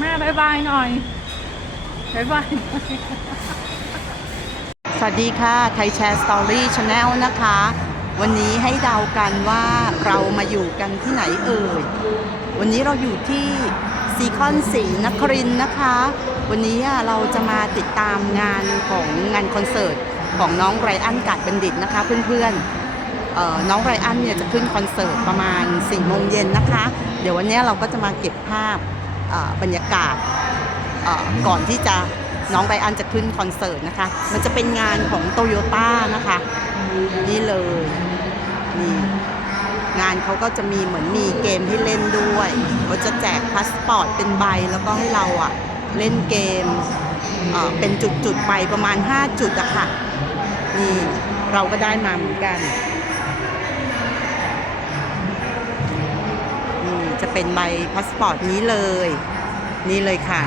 แม่บายบายหน่อยบายบายสวัสดีค่ะ ไทยแชร์สตอรี่ชาแนลนะคะ วันนี้ให้เดากันว่าเรามาอยู่กันที่ไหนเอ่ย วันนี้เราอยู่ที่ซีคอนสีนครินนะคะ วันนี้เราจะมาติดตามงานของงานคอนเสิร์ตของน้องไรอันกัดบัณฑิตนะคะเพื่อนๆเอ่อน้องไรอันเนี่ยจะขึ้นคอนเสิร์ตประมาณ4ี่โมงเย็นนะคะ เดี๋ยววันนี้เราก็จะมาเก็บภาพ บรรยากาศก่อนที่จะน้องไบอันจะขึ้นคอนเสิร์ตนะคะ มันจะเป็นงานของโตโยต้านะคะ นี่เลยนี่งานเขาก็จะมีเหมือนมีเกมให้เล่นด้วยเขาจะแจกพาสปอร์ตเป็นใบแล้วก็ให้เราอะเล่นเกมเอ่อเป็นจุดๆไปประมาณ 5 จุดอะค่ะนี่เราก็ได้มาเหมือนกัน จะเป็นใบพาสปอร์ตนี้เลย นี่เลยค่ะ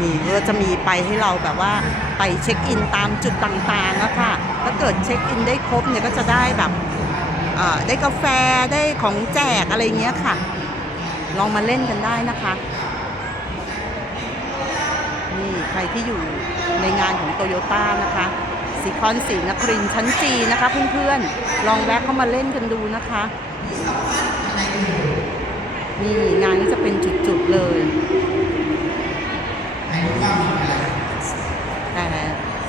นี่ก็จะมีไปให้เราแบบว่าไปเช็คอินตามจุดต่างๆอะค่ะถ้าเกิดเช็คอินได้ครบเนี่ยก็จะได้แบบเอ่อได้กาแฟได้ของแจกอะไรเงี้ยค่ะ ลองมาเล่นกันได้นะคะนี่ใครที่อยู่ในงานของโตโยต้านะคะสีคอนสีนครินชั้นจีนะคะเพื่อนๆ ลองแวะเข้ามาเล่นกันดูนะคะ นี่งานก็จะเป็นจุดๆเลยแต่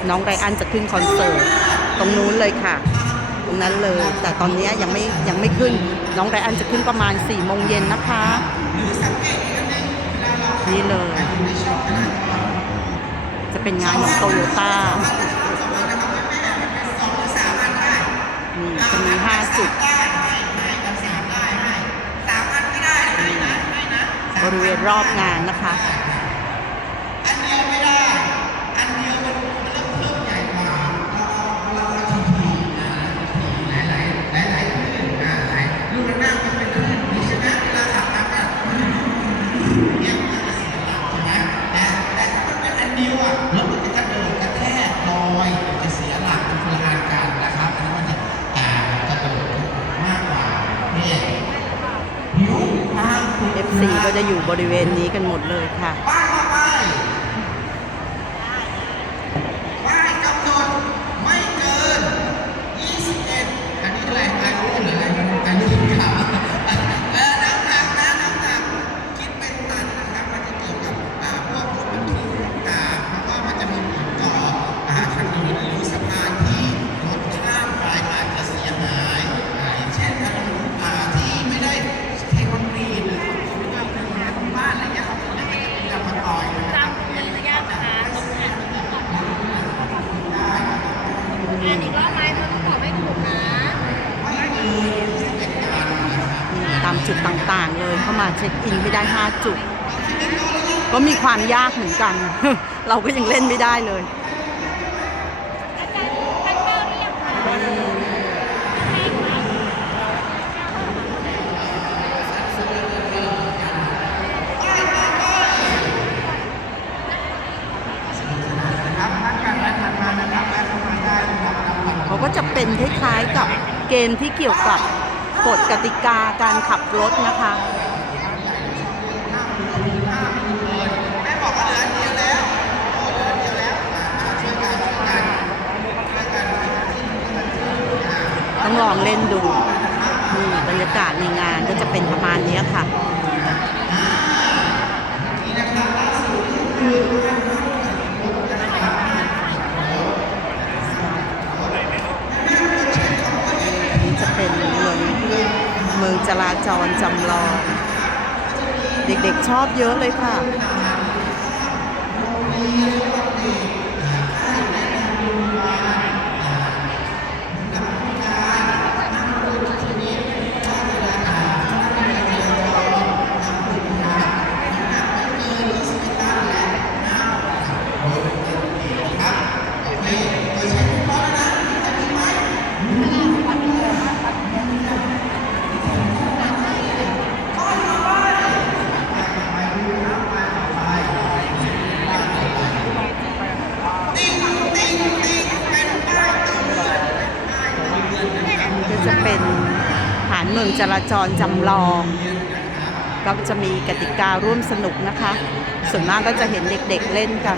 น้องไรอันจะขึ้นคอนเสิร์ตตรงนู้นเลยค่ะ ตรงนั้นเลย แต่ตอนนี้ยังไม่ยังไม่ขึ้น น้องไรอันจะขึ้นประมาณ4ี่โมงเย็นนะคะ นี่เลย จะเป็นงานของโตโยต้านี่จะมี5จุด บริเวณรอบงานนะคะ ริเวณนี้กันหมดเลยค่ะ อ่านอีกรอบไหมมันตอบไม่ถูกนะตามจุดต่างๆเลยเข้ามาเช็คอินให้ได้ 5 จุด ก็มีความยากเหมือนกัน เราก็ยังเล่นไม่ได้เลย อาจารย์ท่านเก้าหรือยังคะ เขาก็ จะเป็นคล้ายๆกับเกมที่เกี่ยวกับกฎกติกาการขับรถนะคะต้องลองเล่นดูนี่บรรยากาศในงานก็จะเป็นประมาณนี้ค่ะ จรจำลอง เด็กๆชอบเยอะเลยค่ะ จรจรจำลองก็จะมีกติการ่วมสนุกนะคะ ส่วนมากก็จะเห็นเด็กๆเล่นกัน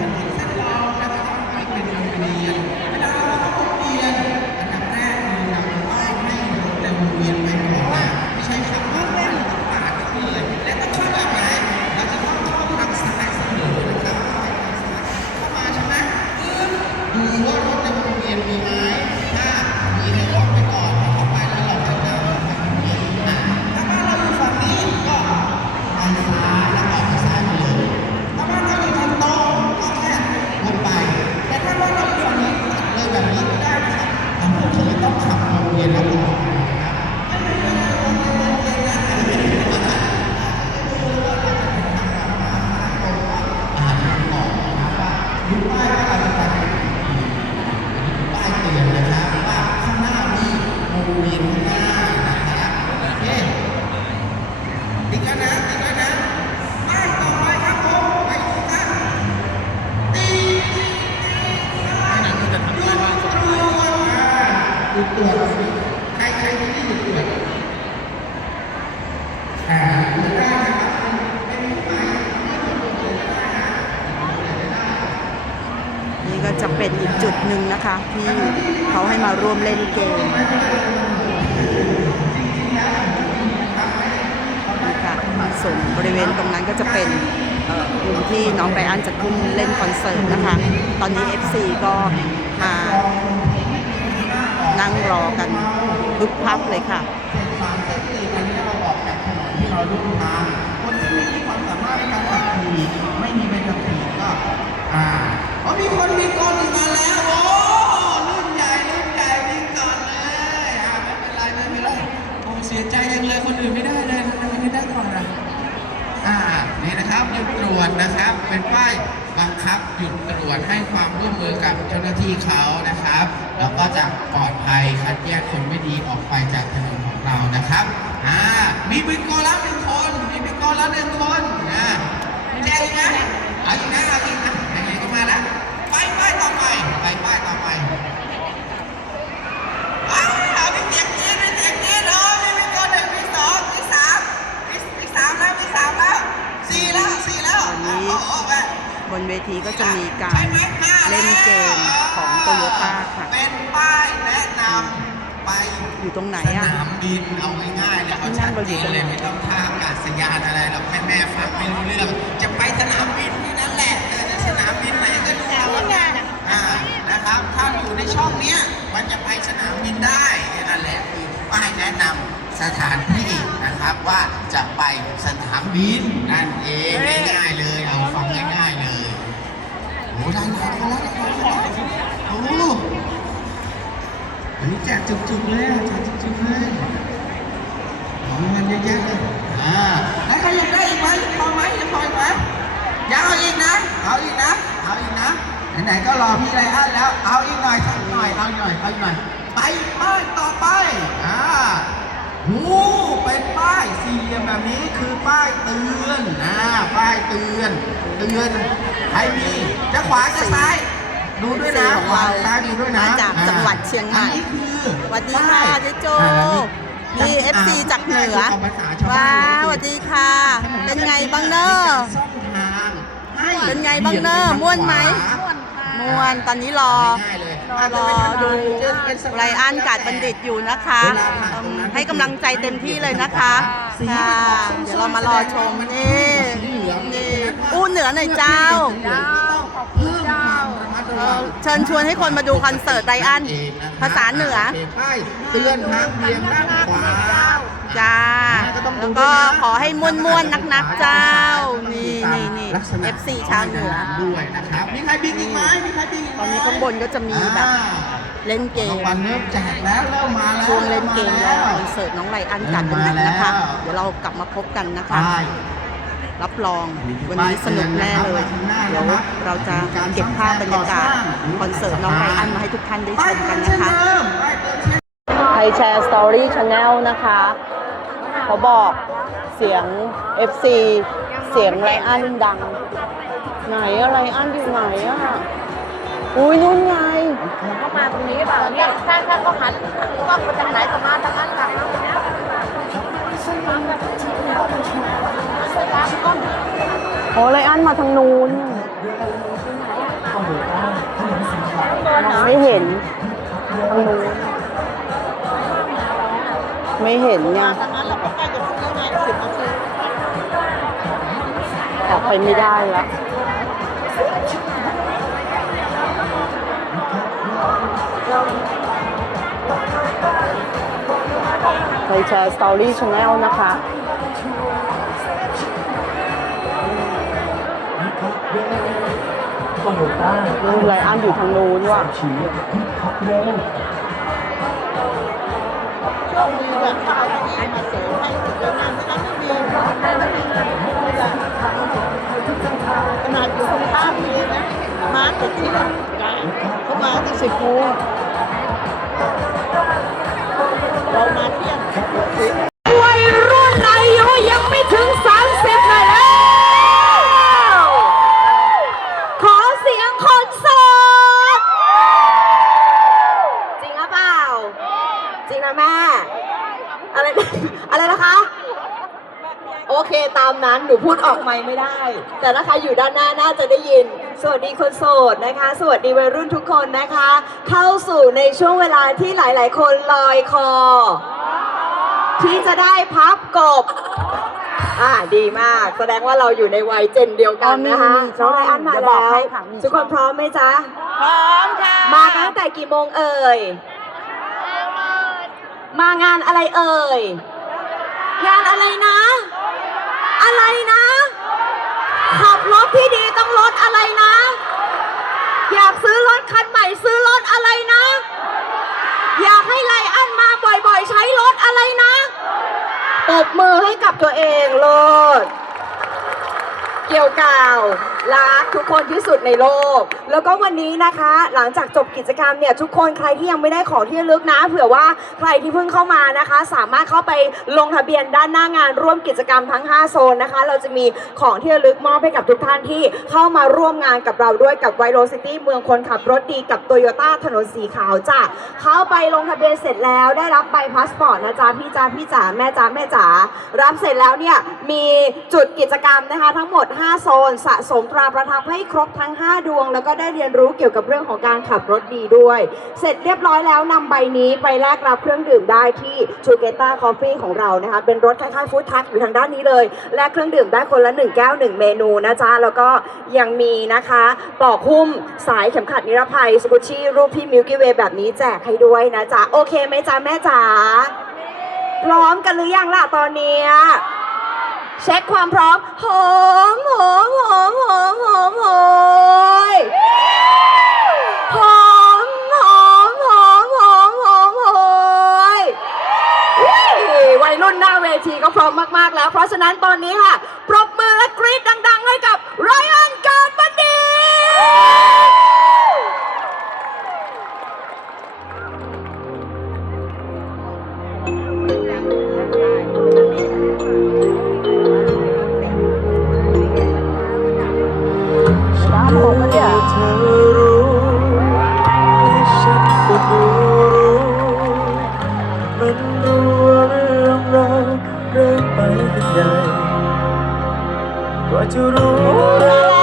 วงเวียนข้างหน้า จุดหนึ่งนะคะ ที่เขาให้มาร่วมเล่นเกมนี่ค่ะส่วนบริเวณตรงนั้นก็จะเป็นเอ่มุมที่น้องไบรอันจะขึ้นเล่นคอนเสิร์ตนะคะ ตอนนี้ FC ก็มานั่งรอกันพึบพับเลยค่ะที่เราร่วมทางคนที่ไม่มีความสามารถในการขับขี่ไม่มีใบขับขี่ก็ อ่าอ๋อมีคนมีกลอีกมาแล้ว โอ้รุ่นใหญ่รุ่นใหญ่วิ่งก่อนเลยอ่าไม่เป็นไรไม่เป็นไรโอ้เสียใจยังเลยคนอื่นไม่ได้เลยทำไมไม่ได้ก่อนอะ อ่า นะครับหยุดตรวจนะครับ เป็นป้ายบังคับหยุดตรวจให้ความร่วมมือกับเจ้าหน้าที่เขานะครับ แล้วก็จะปลอดภัยคัดแยกคนไม่ดีออกไปจากถนนของเรานะครับอ่ามีบิงโกแล้วหนึ่งคนมีบิงโกแล้วหนึ่งคนนะ บินเอาง่ายๆเลยเอาที่นั่ชังดเราอเจยู่นตรงเลไหนยไม่ต้องท่าอากาศยานอะไรเราแค่แม่ฟังไม่รู้เรื่อง จะไปสนามบินที่นั่นแหละเออจะสนามบินไหนก็ดูเอาอะอ่านะครับ ถ้าอยู่ในช่องเนี้ยมันจะไปสนามบินได้นั่นแหละคือป้ายแนะนำสถานที่นะครับว่าจะไปสนามบินนั่นเองง่ายๆเลยเอาฟังง่ายๆเลยโอ้ได้แล้วได้แล้วได้แล้วได้แล้วโอ้อั นนี้แจกจุกๆเลยอะแจกจุกๆเลยของมันเยอะแยะเลยอ่าแล้วใครอยากได้อีกไหมพอไหมยังพออีกไหมยากเอาอีกนะ เอาอีกนะ เอาอีกนะ ไหนๆก็รอพี่ไรอันแล้ว เอาอีกหน่อยสักหน่อย เอาอีกหน่อย เอาอีกหน่อย ไปป้ายต่อไป อ่าหูเป็นป้ายสี่เหลี่ยมแบบนี้คือป้ายเตือน อ่า ป้ายเตือน เตือน ใครมี จะขวาจะซ้าย ดูด้วยนะของขวาเราซ้ายดูด้วยนะมาจากจังหวัดเชียงใหม่อันนี้คือสวัสดีค่ะป้ายเจ๊โจอ่ามี FC จากเหนือเอาภาษาชาวบ้ว้านเลยสวัสดีค่ะ เป็นไงบ้างเนอะซ่อมทางให้เป็นไงบ้างเนอะม่วนไหมม่วนตอนนี้รอง่ายๆเลยรอดูไรอันกาดบัณฑิตอยู่นะคะอืมให้กำลังใจเต็มที่เลยนะคะค่ะเดี๋ยวเรามารอชมนี่นี่อู้เหนือหน่อยเจ้า เอวัองเชิญชวนให้คนมาดูคอนเสิร์ตไรอัน ภาษาเหนือ ป้ายเตือนทางเบี่ยงด้านขวาจ้า แล้วก็ขอให้ม่วนม่วนนักนักๆเจ้า นี่นี่นี่ลักษณะ FC ชาวเหนือ ด้วยนะครับ มีใครบินอีกไหมมีใครบินอีกไหมตอนนี้ข้างบนก็จะมีแบบอ่าเล่นเกรามงวัลเริ่มแจกแล้วเริ่มมาแล้วช่วงเล่นเกมรอคอนเเสิร์ตน้องไรอันกัดบัณฑิตนะคะ เดี๋ยวเรากลับมาพบกันนะคะ ป้าย รับรองวันนี้สนุกแน่เลยเดี๋ยวเราจะเก็บภาพบรรยากาศคอนเสิร์ตน้องไรอันมาให้ทุกท่านได้ชมกันนะคะไทยแชร์สตอรี่ชาแนลนะคะ เขาบอกเสียง FC เสียงไรอันดัง ไหนอะไรอันอยู่ไหนอะอุ้ยนู่นไงเขามาตรงนี้เปล่าเนี่ยถ้าถ้าเขาหันกล้องไปทางไหนก็มาทางนั้นทางนั้น โอ้ไลอันมาทางนู้นไม่เห็นทางนู้นไม่เห็นไงออกไปไม่ได้แล้วไทยแชร์สตอรี่ชาแนลนะคะ ไลอันอยู่ทางนู้นว่ะขนาดอยู่ตรงข้ามนี้นะมาแต่ที่ละเขามาที่สิบโมงเรามาเที่ยง ออกไม่ไม่ได้ แต่ถ้าใครอยู่ด้านหน้าน่าจะได้ยิน สวัสดีคนโสดนะคะ สวัสดีวัยรุ่นทุกคนนะคะ เข้าสู่ในช่วงเวลาที่หลาย ๆ คนลอยคอ ที่จะได้พับกบ อ่าดีมาก แสดงว่าเราอยู่ในวัยเจนเดียวกันนะคะอ๋อมีมีน้องไรอันมาเดี๋ยวบแล้อกว ให้ค่ะมี ทุกคนพร้อมไหมจ๊ะ พร้อมค่ะมากันตั้งแต่กี่โมงเอ่ย มางานอะไรเอ่ย งานอะไรนะ อะไรนะขับรถที่ดีต้ องรถอะไรนะ อยากซื้อรถคันใหม่ซื้อรถอะไรนะ อยากให้ไลอันมาบ่อยๆ ใช้รถอะไรนะตบมือให้กับตัวเองโลด เกี่ยวกาว รักทุกคนที่สุดในโลก แล้วก็วันนี้นะคะ หลังจากจบกิจกรรมเนี่ยทุกคนใครที่ยังไม่ได้ของที่ระลึกนะ เผื่อว่าใครที่เพิ่งเข้ามานะคะ สามารถเข้าไปลงทะเบียนด้านหน้างานร่วมกิจกรรมทั้ง 5 โซนนะคะ เราจะมีของที่ระลึกมอบให้กับทุกท่านที่เข้ามาร่วมงานกับเราด้วยกับไวโรซิตี้เมืองคนขับรถดีกับโตโยต้าถนนสีขาวจ้ะเข้าไปลงทะเบียนเสร็จแล้วได้รับใบพาสปอร์ตนะจ๊ะพี่จ้าพี่จ๋าแม่จ๋าแม่จ๋ารับเสร็จแล้วเนี่ยมีจุดกิจกรรมนะคะ ทั้งหมด 5 โซนสะสมตราประทับให้ครบทั้ง 5 ดวง แล้วก็ได้เรียนรู้เกี่ยวกับเรื่องของการขับรถดีด้วย เสร็จเรียบร้อยแล้วนำใบนี้ไปแลกรับเครื่องดื่มได้ที่ชูเกต้าคอฟฟี่ของเรานะคะเป็นรถคล้ายๆฟู้ดทัคอยู่ทางด้านนี้เลยแลกเครื่องดื่มได้คนละ 1 แก้ว 1 เมนูนะจ๊ะแล้วก็ยังมีนะคะปลอกหุ้มสายเข็มขัดนิรภัยสกุชชี่รูปพี่มิลกี้เวย์แบบนี้แจกให้ด้วยนะจ๊ะโอเคไหมจ๊ะแม่จ๋าพร้อมกันหรือยังล่ะตอนนี้ เช็คความพร้อมหอมหอมหอมหอมหอมหอมหอมหอมหอมหอมหอมหอมวัยรุ่นหน้าเวทีก็พร้อมมาก ๆ แล้ว เพราะฉะนั้นตอนนี้ค่ะ ปรบมือและกรี๊ดดัง ๆ ให้กับไรอันกา Kacurungan